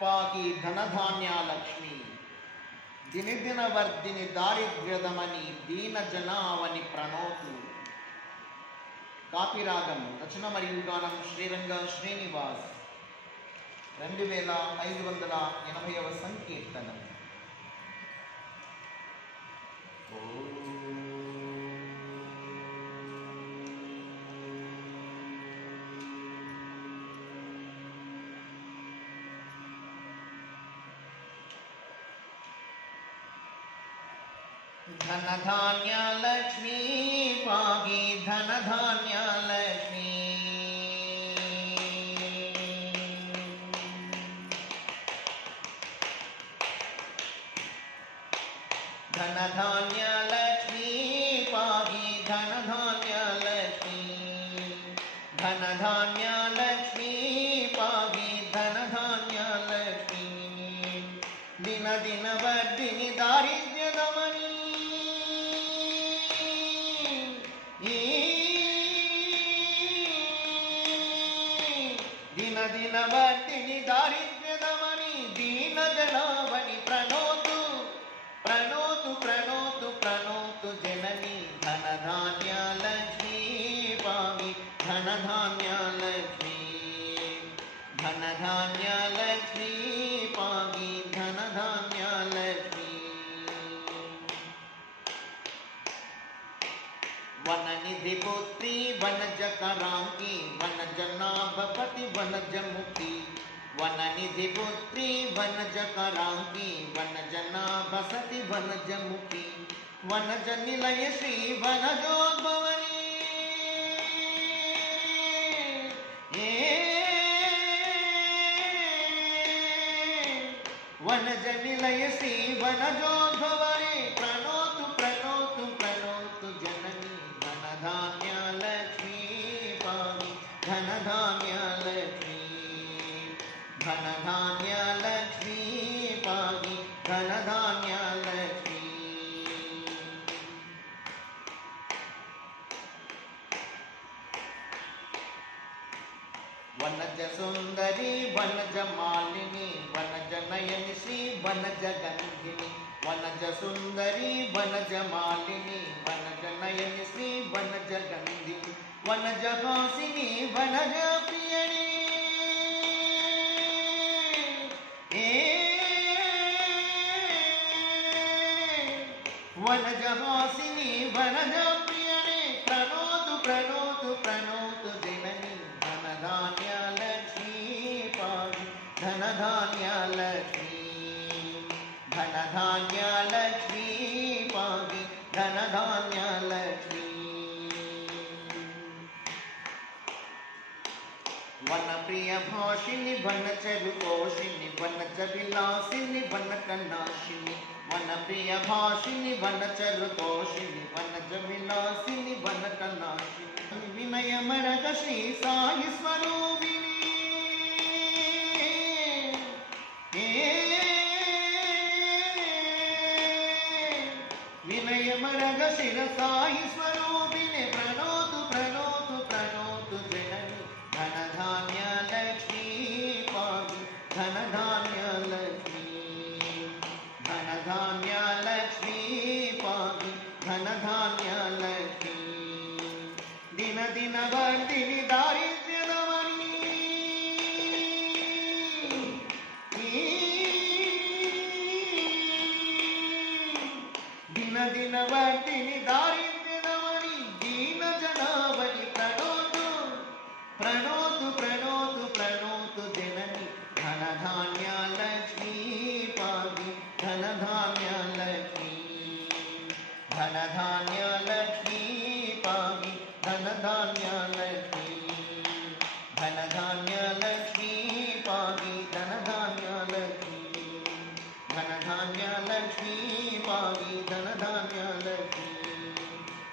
పాకి ధనధాన్యాలక్ష్మి దినదిన వర్ధిని దారిద్ర్యదమని దీన జనావని ప్రణోతు. కాపిరాగం రచన మరియు గానం శ్రీరంగ శ్రీనివాస్ 2580వ సంకీర్తనం. ధనధాన్యాలక్ష్మి పాగి ధనధాన్యాలక్ష్మి ధనధాన్యాలక్ష్మి పాగి ధనధాన్యాలక్ష్మి ధనధాన్యాలక్ష్మి పాగి ధనధాన్యాలక్ష్మి దిన దిన వర్ధిని దారిద్ర్యదమని దిన దిన వర్ధిని దారిద్ర్యదమని దీన జనావని ప్రణోతు ప్రణోతు ప్రణోతు ప్రణోతు జనని ధనధాన్యాలక్ష్మి పాగి ధనధాన్యాలక్ష్మి ధనధాన్యాలక్ష్మి పాగి ధనధాన్యాలక్ష్మి వననిధి పుత్రి వనజ కరాంకి వనజ నాభపతి వనజ ముఖి వననిధి పుత్రి వనజ కరాంకి వనజ నాభసతి వనజ ముఖి వనజ నిలయ శ్రీ వనజోద్భవని వనజ నిలయ శ్రీ వనజోద్భవని ప్రణోతు ప్రణోతు ప్రణోతు జనని ధనధాన్యాలక్ష్మి పాగి ధనధాన్యాలక్ష్మి ధనధాన్యాలక్ష్మి పాగి ధనధాన్యాలక్ష్మి వనజ సుందరి వనజ మాలిని వనజ నయని శ్రీ వనజ గంధిని వనజ సుందరి వనజ మాలిని వనజ నయని శ్రీ వనజ గంధిని వనజ హాసిని వనజ ప్రియని వనజ హాసిని వనజ ప్రియని ప్రణోతు ప్రణోతు ప్రణోతు జనని ధనధాన్యాలక్ష్మి పాగి ధనధాన్యాలక్ష్మి ధనధాన్యాలక్ష్మి పాగి ధనధాన్యాలక్ష్మి వన ప్రియ భాషిని వన చరుకోషిని వనజ విలాసిని వన కన్నాశిని వన ప్రియ భాషిని వన చరుకోషిని వనజ విలాసిని వన కన్నాశిని వినయమరగ శ్రీ సాయి స్వరూపిణి వినయమరగ శిర సాయి స్వరూపిణి ప్రణోతు ప్రణోతు ప్రణోతు జనని ధనధాన్యాలక్ష్మి పాగి ధనధాన్యాలక్ష్మి ధనధాన్యాలక్ష్మి పాగి ధనధాన్యాలక్ష్మి దిన దిన వర్ధిని దారిద్ర్యదమని దిన దిన వర్ధిని దారిద్ర్యదమని దీన జనావని ప్రణోతు ప్రణోతు ప్రణోతు ప్రణోతు జనని ధనధాన్యాలక్ష్మి పాగి ధనధాన్యాలక్ష్మి ధనధాన్యాలక్ష్మి పాగి ధనధాన్యాలక్ష్మి ధనధాన్యాలక్ష్మి పాగి ధనధాన్యాలక్ష్మి ధనధాన్యాలక్ష్మి పాగి ధనధాన్యాలక్ష్మి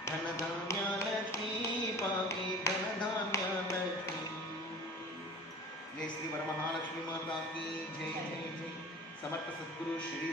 ధనధాన్యాలక్ష్మి పాగి ధనధాన్యాలక్ష్మి. जय श्री वरमहालक्ष्मी माता की जय जय जय. समर्थ सद्गुरु श्री